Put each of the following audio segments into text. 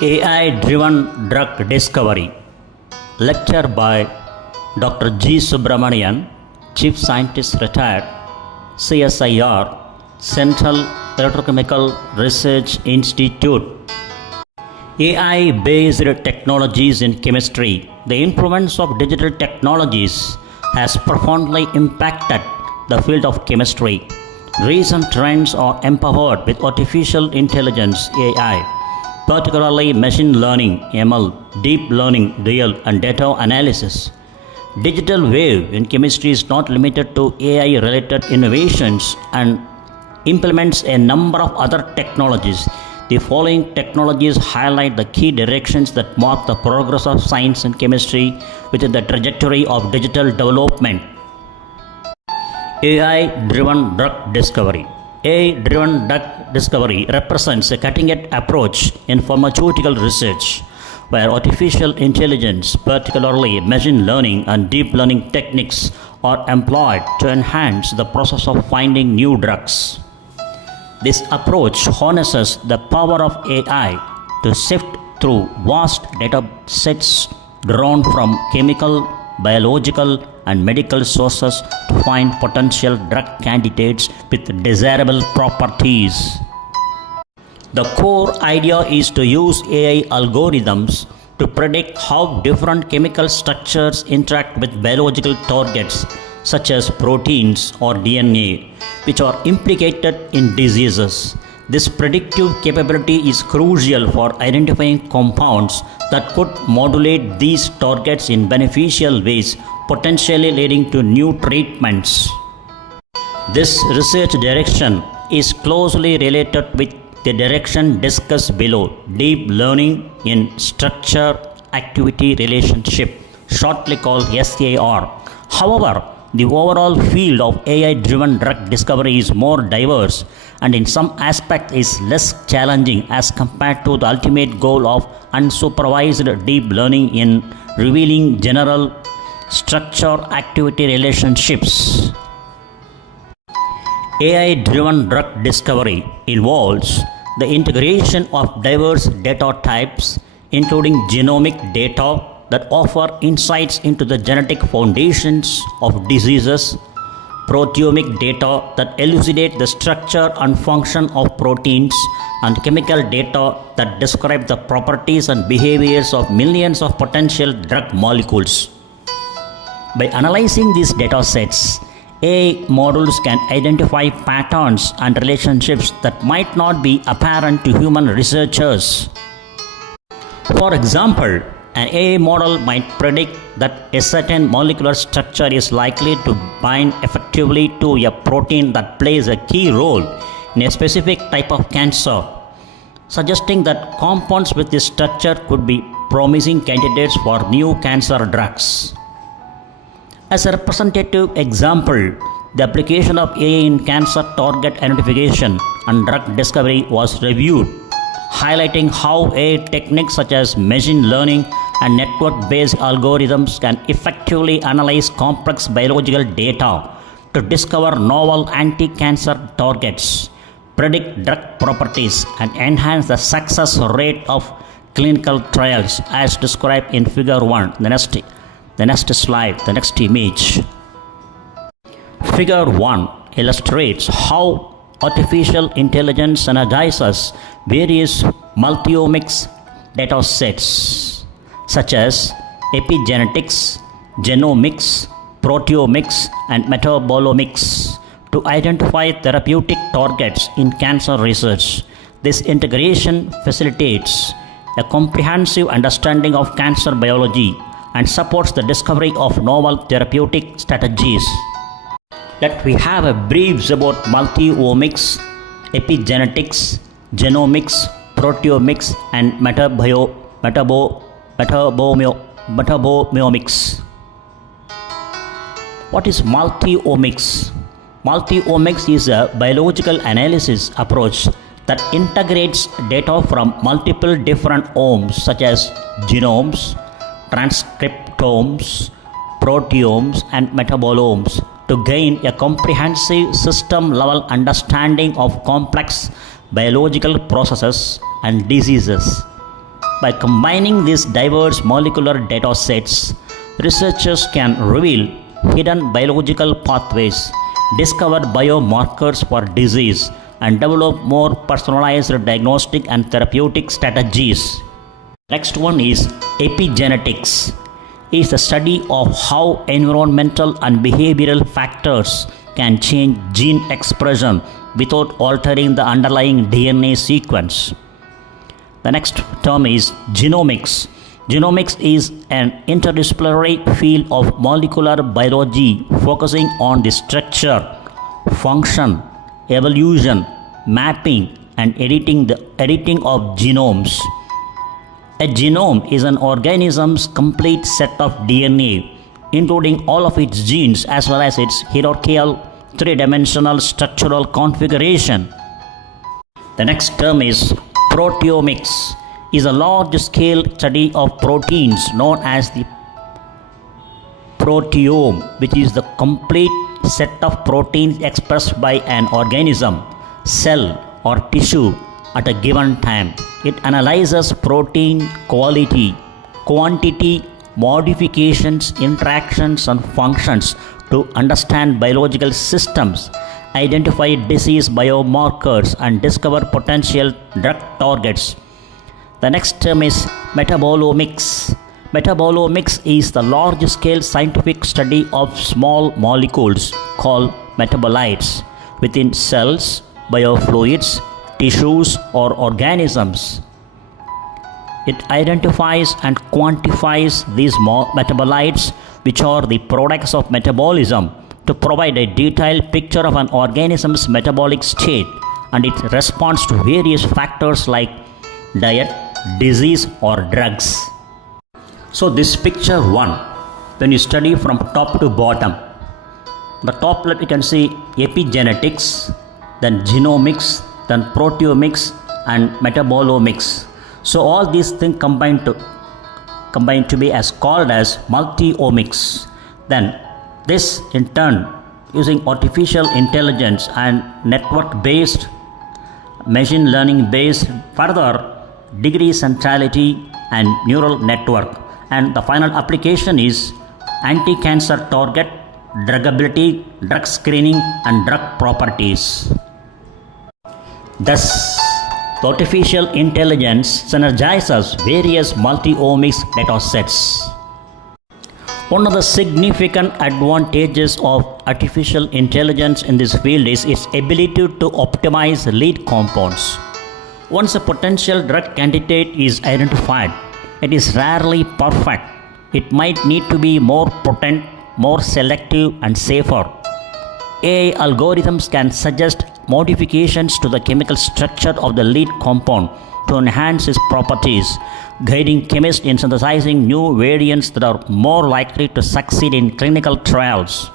AI-driven drug discovery. Lecture by Dr.G.Subramanian, Chief Scientist Retired, CSIR, Central Electrochemical Research Institute. AI-based technologies in chemistry. The influence of digital technologies has profoundly impacted the field of chemistry. Recent trends are empowered with artificial intelligence (AI), particularly machine learning (ML), deep learning (DL), and data analysis. Digital wave in chemistry is not limited to AI-related innovations and implements a number of other technologies. The following technologies highlight the key directions that mark the progress of science and chemistry within the trajectory of digital development. AI-driven drug discovery. AI-driven drug discovery represents a cutting-edge approach in pharmaceutical research, where artificial intelligence, particularly machine learning and deep learning techniques, are employed to enhance the process of finding new drugs. This approach harnesses the power of AI to sift through vast data sets drawn from chemical, biological, and medical sources to find potential drug candidates with desirable properties. The core idea is to use AI algorithms to predict how different chemical structures interact with biological targets such as proteins or DNA, which are implicated in diseases. This predictive capability is crucial for identifying compounds that could modulate these targets in beneficial ways, potentially leading to new treatments. This research direction is closely related with the direction discussed below, deep learning in structure-activity relationship, shortly called SAR. However, the overall field of AI-driven drug discovery is more diverse and in some aspects is less challenging as compared to the ultimate goal of unsupervised deep learning in revealing general structure-activity relationships. AI-driven drug discovery involves the integration of diverse data types, including genomic data that offer insights into the genetic foundations of diseases, proteomic data that elucidate the structure and function of proteins, and chemical data that describe the properties and behaviors of millions of potential drug molecules. By analyzing these data sets, AI models can identify patterns and relationships that might not be apparent to human researchers. For example, an AI model might predict that a certain molecular structure is likely to bind effectively to a protein that plays a key role in a specific type of cancer, suggesting that compounds with this structure could be promising candidates for new cancer drugs. As a representative example, the application of AI in cancer target identification and drug discovery was reviewed, highlighting how AI techniques such as machine learning and network-based algorithms can effectively analyze complex biological data to discover novel anti-cancer targets, predict drug properties, and enhance the success rate of clinical trials as described in Figure 1. The next slide, the next image. Figure 1 illustrates how artificial intelligence analyzes various multiomics data sets such as epigenetics, genomics, proteomics, and metabolomics to identify therapeutic targets in cancer research. This integration facilitates a comprehensive understanding of cancer biology and supports the discovery of novel therapeutic strategies. Let me have a brief about multiomics, epigenetics, genomics, proteomics, and metabolomics. What is multiomics? Multiomics is a biological analysis approach that integrates data from multiple different omes such as genomes, transcriptomes, proteomes, and metabolomes to gain a comprehensive system-level understanding of complex biological processes and diseases. By combining these diverse molecular datasets, researchers can reveal hidden biological pathways, discover biomarkers for disease, and develop more personalized diagnostic and therapeutic strategies. Next one is epigenetics. Is the study of how environmental and behavioral factors can change gene expression without altering the underlying DNA sequence. The next term is genomics. Genomics is an interdisciplinary field of molecular biology focusing on the structure, function, evolution, mapping, and editing of genomes. A genome is an organism's complete set of DNA, including all of its genes as well as its hierarchical three-dimensional structural configuration. The next term is proteomics. Is a large-scale study of proteins known as the proteome, which is the complete set of proteins expressed by an organism, cell, or tissue at a given time. It analyzes protein quality, quantity, modifications, interactions, and functions to understand biological systems, identify disease biomarkers, and discover potential drug targets. The next term is metabolomics. Metabolomics is the large-scale scientific study of small molecules called metabolites within cells, biofluids, tissues, or organisms. It identifies and quantifies these metabolites, which are the products of metabolism, to provide a detailed picture of an organism's metabolic state and its response to various factors like diet, disease, or drugs. So this picture 1, when you study from top to bottom, the top left you can see epigenetics, then genomics, then proteomics, and metabolomics. So all these things combined to be as called as multi-omics. Then this in turn, using artificial intelligence and network-based, machine learning-based, further degree centrality and neural network. And the final application is anti-cancer target, druggability, drug screening, and drug properties. Thus, the artificial intelligence synergizes various multi-omics datasets. One of the significant advantages of artificial intelligence in this field is its ability to optimize lead compounds. Once a potential drug candidate is identified, it is rarely perfect. It might need to be more potent, more selective, and safer. AI algorithms can suggest modifications to the chemical structure of the lead compound to enhance its properties, guiding chemists in synthesizing new variants that are more likely to succeed in clinical trials.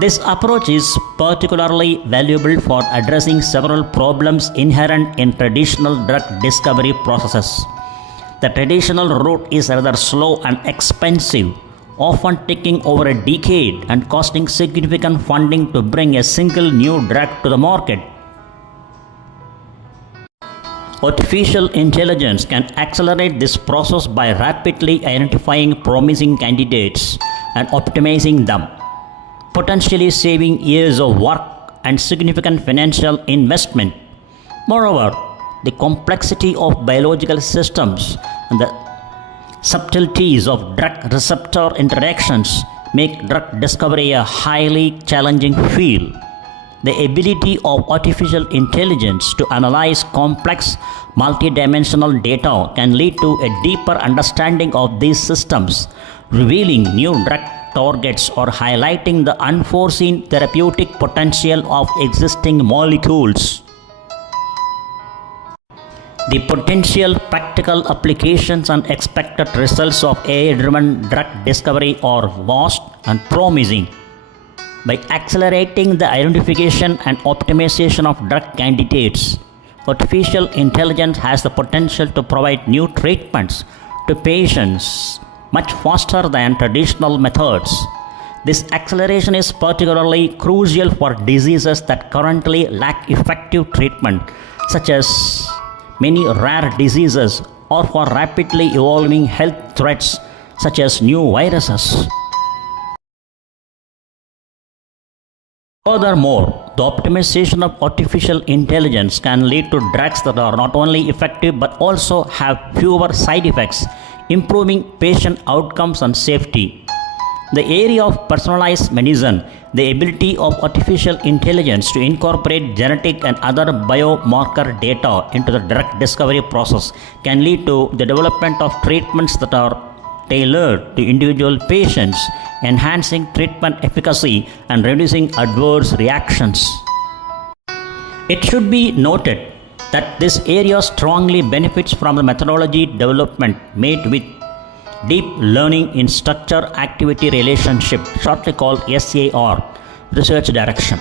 This approach is particularly valuable for addressing several problems inherent in traditional drug discovery processes. The traditional route is rather slow and expensive, often taking over a decade and costing significant funding to bring a single new drug to the market. Artificial intelligence can accelerate this process by rapidly identifying promising candidates and optimizing them, potentially saving years of work and significant financial investment. Moreover, the complexity of biological systems and the subtleties of drug receptor interactions make drug discovery a highly challenging field. The ability of artificial intelligence to analyze complex multidimensional data can lead to a deeper understanding of these systems, revealing new drug targets or highlighting the unforeseen therapeutic potential of existing molecules. The potential practical applications and expected results of AI-driven drug discovery are vast and promising. By accelerating the identification and optimization of drug candidates, artificial intelligence has the potential to provide new treatments to patients much faster than traditional methods. This acceleration is particularly crucial for diseases that currently lack effective treatment, such as many rare diseases, or for rapidly evolving health threats such as new viruses. Furthermore, the optimization of artificial intelligence can lead to drugs that are not only effective but also have fewer side effects, improving patient outcomes and safety. The area of personalized medicine, the ability of artificial intelligence to incorporate genetic and other biomarker data into the drug discovery process, can lead to the development of treatments that are tailored to individual patients, enhancing treatment efficacy and reducing adverse reactions. It should be noted that this area strongly benefits from the methodology development made with deep learning in structure activity relationship, shortly called SAR, research direction.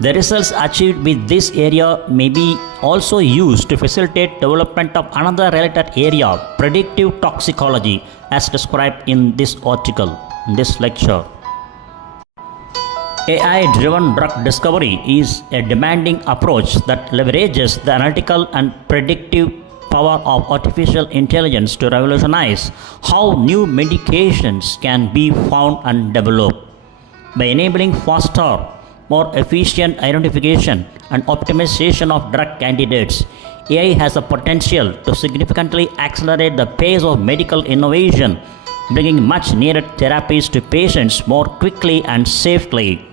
The results achieved with this area may be also used to facilitate development of another related area, predictive toxicology, as described in this article, in this lecture. AI-driven drug discovery is a demanding approach that leverages the analytical and predictive power of artificial intelligence to revolutionize how new medications can be found and developed. By enabling faster, more efficient identification and optimization of drug candidates, AI has the potential to significantly accelerate the pace of medical innovation, bringing much needed therapies to patients more quickly and safely.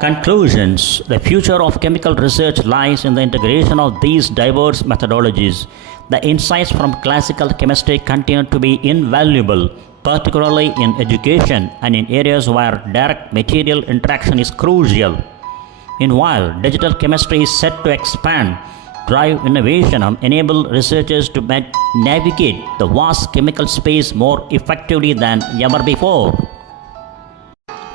Conclusions. The future of chemical research lies in the integration of these diverse methodologies. The insights from classical chemistry continue to be invaluable, particularly in education and in areas where direct material interaction is crucial. Meanwhile, digital chemistry is set to expand, drive innovation, and enable researchers to navigate the vast chemical space more effectively than ever before.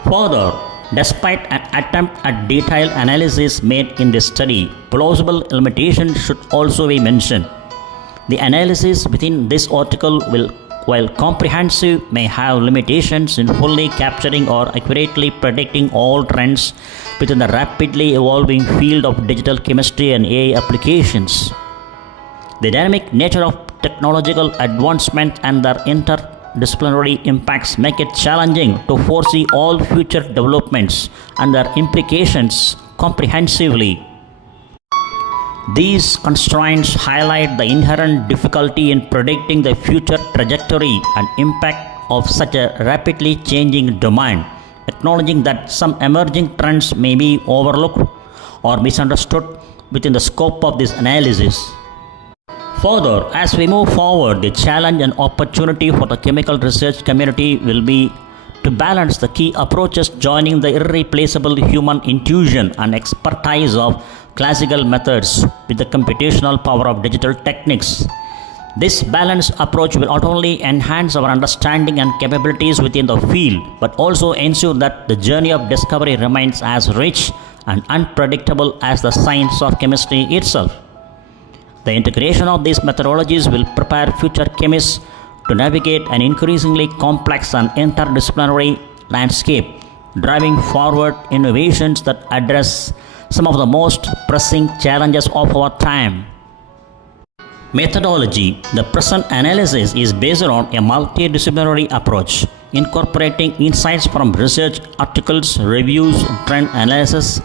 Further, despite an attempt at detailed analysis made in this study, plausible limitations should also be mentioned. The analysis within this article will, while comprehensive, may have limitations in fully capturing or accurately predicting all trends within the rapidly evolving field of digital chemistry and AI applications. The dynamic nature of technological advancement and their interdisciplinary impacts make it challenging to foresee all future developments and their implications comprehensively. These constraints highlight the inherent difficulty in predicting the future trajectory and impact of such a rapidly changing domain, acknowledging that some emerging trends may be overlooked or misunderstood within the scope of this analysis. Further, as we move forward, the challenge and opportunity for the chemical research community will be to balance the key approaches, joining the irreplaceable human intuition and expertise of classical methods with the computational power of digital techniques. This balanced approach will not only enhance our understanding and capabilities within the field, but also ensure that the journey of discovery remains as rich and unpredictable as the science of chemistry itself. The integration of these methodologies will prepare future chemists to navigate an increasingly complex and interdisciplinary landscape, driving forward innovations that address some of the most pressing challenges of our time. Methodology. The present analysis is based on a multidisciplinary approach, incorporating insights from research articles, reviews, and trend analysis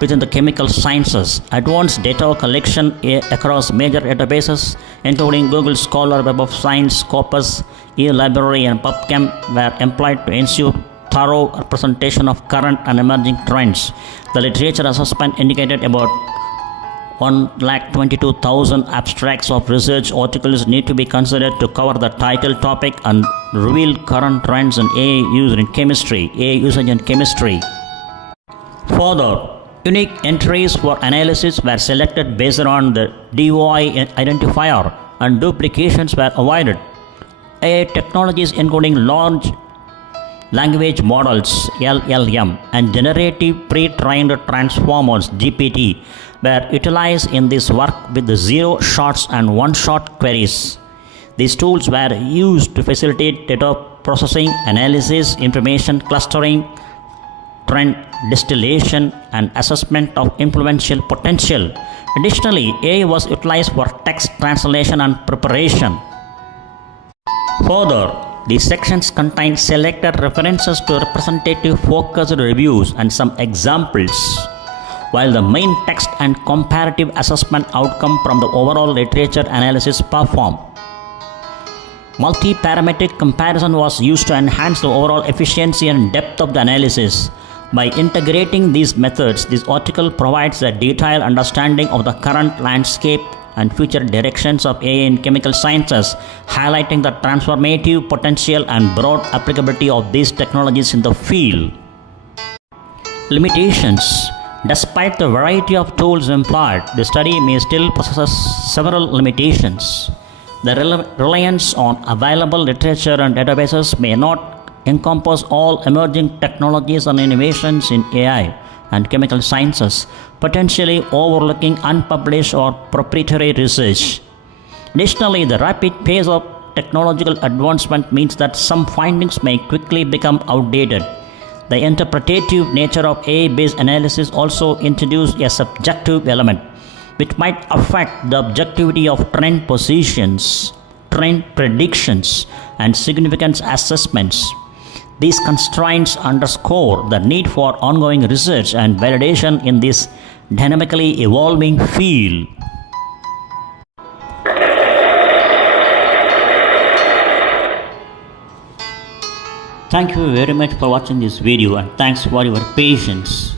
within the chemical sciences. Advanced data collection across major databases, including Google Scholar, Web of Science, Scopus, eLibrary, and PubChem, were employed to ensure thorough representation of current and emerging trends. The literature assessment indicated about 122,000 abstracts of research articles need to be considered to cover the title topic and reveal current trends in AI used in chemistry, AI usage in chemistry. Further, unique entries for analysis were selected based on the DOI identifier and duplications were avoided. AI technologies including large language models LLM and generative pre-trained transformers GPT were utilized in this work with the zero shots and one-shot queries. These tools were used to facilitate data processing, analysis, information clustering, trend distillation and assessment of influential potential. Additionally, AI was utilized for text translation and preparation. Further, these sections contain selected references to representative focused reviews and some examples, while the main text and comparative assessment outcome from the overall literature analysis performed. Multi-parametric comparison was used to enhance the overall efficiency and depth of the analysis. By integrating these methods, this article provides a detailed understanding of the current landscape and future directions of AI in chemical sciences, highlighting the transformative potential and broad applicability of these technologies in the field. Limitations. Despite the variety of tools employed, the study may still possess several limitations. The reliance on available literature and databases may not encompass all emerging technologies and innovations in AI and chemical sciences, potentially overlooking unpublished or proprietary research. Additionally, the rapid pace of technological advancement means that some findings may quickly become outdated. The interpretative nature of AI-based analysis also introduces a subjective element, which might affect the objectivity of trend positions, trend predictions, and significance assessments. These constraints underscore the need for ongoing research and validation in this dynamically evolving field. Thank you very much for watching this video, and thanks for your patience.